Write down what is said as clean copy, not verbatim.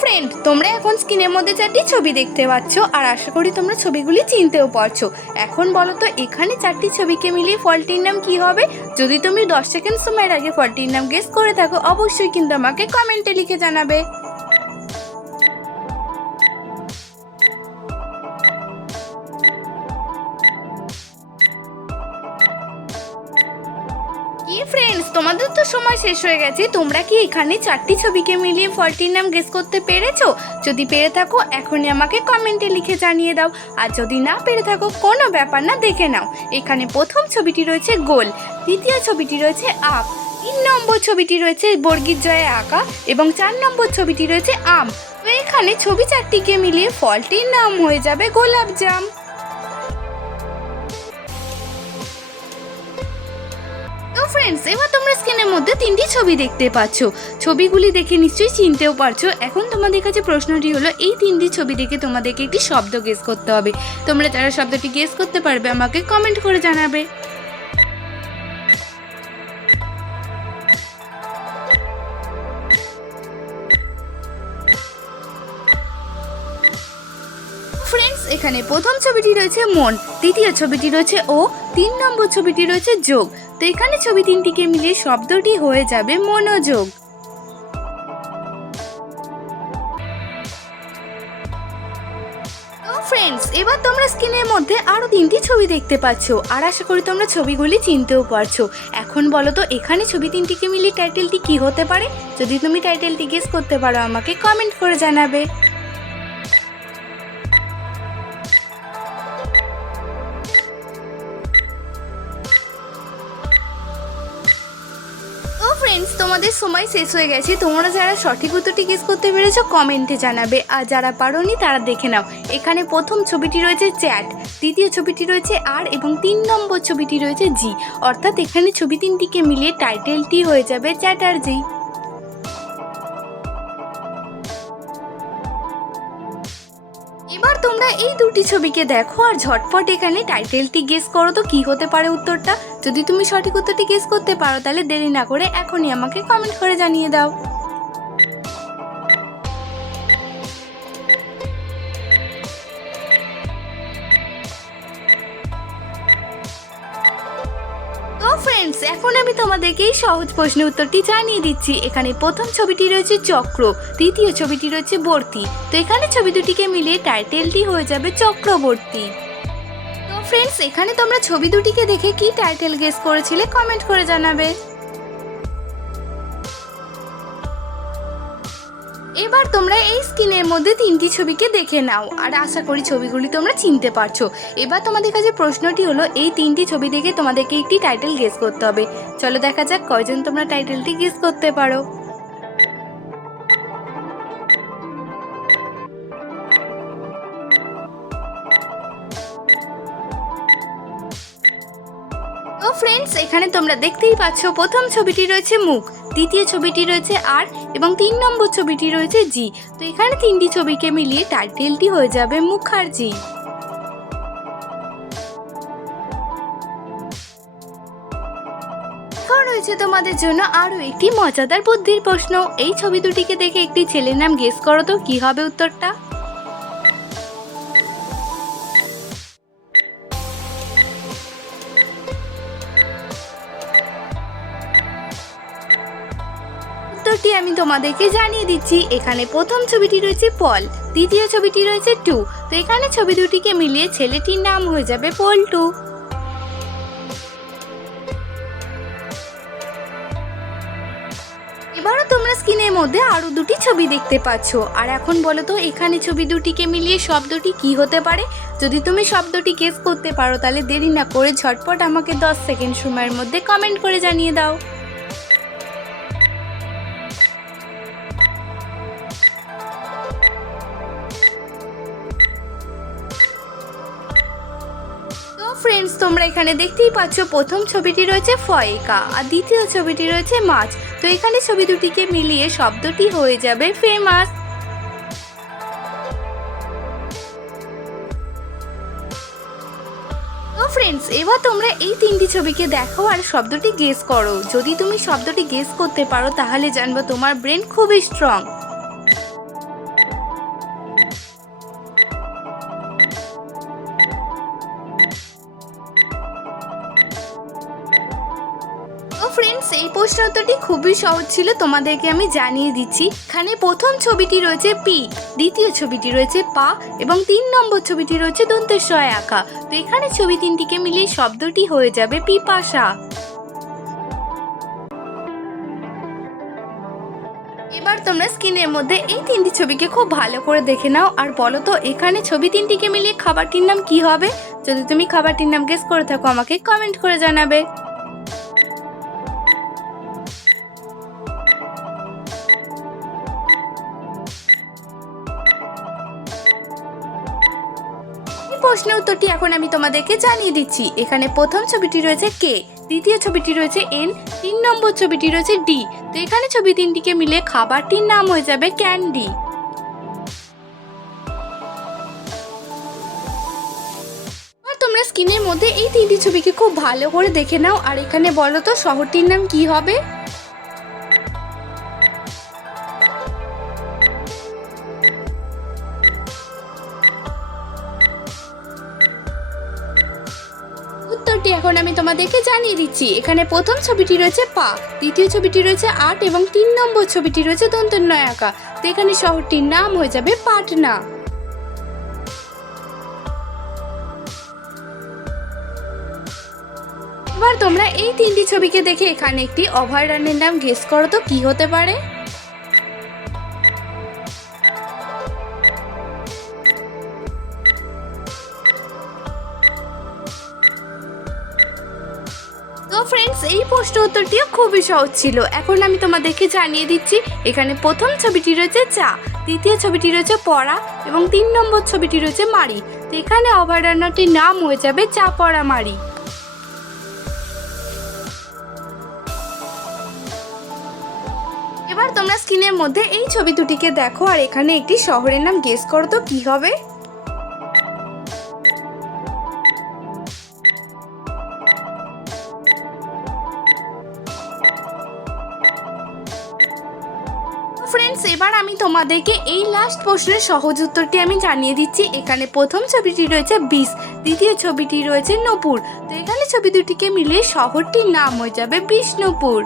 Friend, তোমরা এখন স্ক্রিনের মধ্যে চারটি ছবি দেখতে পাচ্ছ আর আশা করি তোমরা ছবিগুলি চিনতেও পারছো। এখন বলো তো এখানে চারটি ছবিকে মিলিয়ে ফলটির নাম কি হবে? যদি তুমি 10 সেকেন্ড সময়ের আগে ফলটির নাম গেস করে থাকো অবশ্যই কিন্তু আমাকে কমেন্টে লিখে জানাবে। কি ফ্রেন্ডস, তোমাদের তো সময় শেষ হয়ে গেছে। তোমরা কি এখানে চারটি ছবিকে মিলিয়ে ফলটির নাম গেস করতে পেরেছো? যদি পেরে থাকো এখনই আমাকে কমেন্টে লিখে জানিয়ে দাও, আর যদি না পেরে থাকো কোনো ব্যাপার না, দেখে নাও। এখানে প্রথম ছবিটি রয়েছে গোল, দ্বিতীয় ছবিটি রয়েছে আপ, 3 নম্বর ছবিটি রয়েছে বর্গীর জয়ে আঁকা এবং 4 নম্বর ছবিটি রয়েছে আম। তো এখানে ছবি চারটিকে মিলিয়ে ফলটির নাম হয়ে যাবে গোলাপ জাম। তো ফ্রেন্ডস, এবার তোমরা স্ক্রিনের মধ্যে 3টি ছবি দেখতে পাচ্ছ। ছবিগুলি দেখে নিশ্চয়ই চিনতেও পারছো। এখন তোমাদের কাছে প্রশ্নটি হলো, এই 3টি ছবি দেখে তোমাদেরকে একটি শব্দ গেস করতে হবে। তোমরা যারা শব্দটি গেস করতে পারবে আমাকে কমেন্ট করে জানাবে। ফ্রেন্ডস, এখানে প্রথম ছবিটি রয়েছে মন, দ্বিতীয় ছবিটি রয়েছে ও, 3 নম্বর ছবিটি রয়েছে যোগ। তো এখানে ছবি 3টিকে মিলিয়ে শব্দটি হয়ে যাবে মনোযোগ। তো ফ্রেন্ডস, এবার তোমরা স্ক্রিনের মধ্যে আরো 3টি ছবি দেখতে পাচ্ছ আর আশা করি তোমরা ছবিগুলি চিনতেও পারছো। এখন বলো তো এখানে ছবি 3টিকে মিলিয়ে টাইটেলটি কি হতে পারে? যদি তুমি টাইটেলটি গেস করতে পারো আমাকে কমেন্ট করে জানাবে। ফ্রেন্ডস, তোমাদের সময় শেষ হয়ে গেছে। তোমরা যারা সঠিক উত্তরটি গেস করতে পেরেছো কমেন্টে জানাবে, আর যারা পারোনি তারা দেখে নাও। এখানে প্রথম ছবিটি রয়েছে চ্যাট, দ্বিতীয় ছবিটি রয়েছে আর এবং 3 নম্বর ছবিটি রয়েছে জি। অর্থাৎ এখানে ছবি 3টিকে মিলিয়ে টাইটেলটি হয়ে যাবে চ্যাটার্জি। এবার তোমরা এই দুটি ছবিকে দেখো আর ঝটপট এখানে টাইটেলটি গেস করো তো কি হতে পারে উত্তরটা। যদি তুমি সঠিক উত্তরটি গেস করতে পারো তাহলে দেরি না করে এখনই আমাকে কমেন্ট করে জানিয়ে দাও। তো ফ্রেন্ডস, এখন আমি তোমাদেরকে এই সহজ প্রশ্নের উত্তরটি জানিয়ে দিচ্ছি। এখানে প্রথম ছবিটি রয়েছে চক্র, দ্বিতীয় ছবিটি রয়েছে বর্তি। তো এখানে ছবি দুটিকে মিলিয়ে টাইটেলটি হয়ে যাবে চক্রবর্তী। তো ফ্রেন্ডস, এখানে তোমরা ছবি দুটিকে দেখে কি টাইটেল গেস করেছিলে কমেন্ট করে জানাবে। এবার তোমরা এই স্ক্রিনের মধ্যে 3টি ছবিকে দেখে নাও আর আশা করি ছবিগুলি তোমরা চিনতে পারছো। এবার তোমাদের কাছে প্রশ্নটি হলো, এই 3টি ছবি দেখে তোমাদেরকে একটি টাইটেল গেস করতে হবে। চলো দেখা যাক কয়জন তোমরা টাইটেলটি গেস করতে পারো। তো ফ্রেন্ডস, এখানে তোমরা দেখতেই পাচ্ছ প্রথম ছবিটি রয়েছে মুখ, দ্বিতীয় ছবিটি রয়েছে আর এবং 3 নম্বর ছবিটি রয়েছে জি। তো এখানে 3টি ছবিকে মিলিয়ে টাইটেলটি হয়ে যাবে মুখার্জি। এখন রয়েছে তোমাদের জন্য আরো একটি মজাদার বুদ্ধির প্রশ্ন। এই ছবি দুটিকে দেখে একটি ছেলের নাম গেস করো তো কি হবে উত্তরটা। উত্তরটি আমি তোমাদেরকে জানিয়ে দিচ্ছি। এখানে প্রথম ছবিটি রয়েছে পল, দ্বিতীয় ছবিটি রয়েছে টু। তো এখানে ছবি দুটিকে মিলিয়ে ছেলেটির নাম হয়ে যাবে পল্টু। এবারও তোমরা স্ক্রিনের মধ্যে আরো 2টি ছবি দেখতে পাচ্ছ আর এখন বলো তো এখানে ছবি দুটিকে মিলিয়ে শব্দটি কি হতে পারে? যদি তুমি শব্দটি গেস করতে পারো তাহলে দেরি না করে ঝটপট আমাকে 10 সেকেন্ড সময়ের মধ্যে কমেন্ট করে জানিয়ে দাও। ফ্রেন্ডস, তোমরা এখানে দেখতেই পাচ্ছ প্রথম ছবিটি রয়েছে ফয়েকা আর দ্বিতীয় ছবিটি রয়েছে মাছ। তো এখানে ছবি দুটিকে মিলিয়ে শব্দটি হয়ে যাবে ফেমাস। তো ফ্রেন্ডস, এবার তোমরা এই 3টি ছবিকে দেখো আর শব্দটি গেস করো। যদি তুমি শব্দটি গেস করতে পারো তাহলে জানবো তোমার ব্রেন খুবই স্ট্রং। প্রশ্ন উত্তরটি খুবই সহজ ছিল, তোমাদেরকে আমি জানিয়ে দিচ্ছি। এখানে প্রথম ছবিটি রয়েছে পি, দ্বিতীয় ছবিটি রয়েছে পা এবং 3 নম্বর ছবিটি রয়েছে দন্তের সয় আঁকা। তো এখানে ছবি তিনটিকে মিলিয়ে শব্দটি হয়ে যাবে পিপাসা। এবার তোমরা স্ক্রিনের মধ্যে এই 3টি ছবিকে খুব ভালো করে দেখে নাও আর বলো তো এখানে ছবি তিনটিকে মিলিয়ে খাবারটির নাম কি হবে। যদি তুমি খাবারটির নাম গেস করে থাকো আমাকে কমেন্ট করে জানাবে। প্রশ্নের উত্তরটি এখন আমি তোমাদেরকে জানিয়ে দিচ্ছি। এখানে প্রথম ছবিটি রয়েছে কে, দ্বিতীয় ছবিটি রয়েছে এন, 3 নম্বর ছবিটি রয়েছে ডি। তো এখানে ছবি তিনটিকে মিলে খাবারটির নাম হয়ে যাবে ক্যান্ডি। আর তোমরা স্ক্রিনের মধ্যে এই 3টি ছবিকে খুব ভালো করে দেখে নাও আর এখানে বলো তো শহরটির নাম কি হবে। উত্তরটি এখন আমি তোমাদেরকে জানিয়ে দিচ্ছি। এখানে প্রথম ছবিটি রয়েছে পা, দ্বিতীয় ছবিটি রয়েছে 8 এবং 3 নম্বর ছবিটি রয়েছে দন্তন্বয় আঁকা। তো এখানে শহরটির নাম হয়ে যাবে পাটনা। এবার তোমরা এই 3টি ছবিকে দেখে এখানে একটি অভয়ারণ্যের নাম গেস করো তো কি হতে পারে। তো ফ্রেন্ডস, এই প্রশ্ন উত্তরটিও খুবই সহজ ছিল। এখন আমি তোমাদেরকে জানিয়ে দিচ্ছি। এখানে প্রথম ছবিটি রয়েছে চা, দ্বিতীয় ছবিটি রয়েছে পড়া এবং 3 নম্বর ছবিটি রয়েছে মারি। তো এখানে অভয়ারণ্যটির নাম হয়ে যাবে চা পড়া মারি। এবার তোমরা স্ক্রিনের মধ্যে এই ছবি দুটিকে দেখো আর এখানে একটি শহরের নাম গেস করো তো কি হবে। ফ্রেন্ডস, এবার আমি তোমাদেরকে এই লাস্ট প্রশ্নের সহজ উত্তরটি আমি জানিয়ে দিচ্ছি। এখানে প্রথম ছবিটি রয়েছে বিষ, দ্বিতীয় ছবিটি রয়েছে নূপুর। তো এখানে ছবি দুটিকে মিলিয়ে শহরটির নাম হয়ে যাবে বিষ্ণুপুর।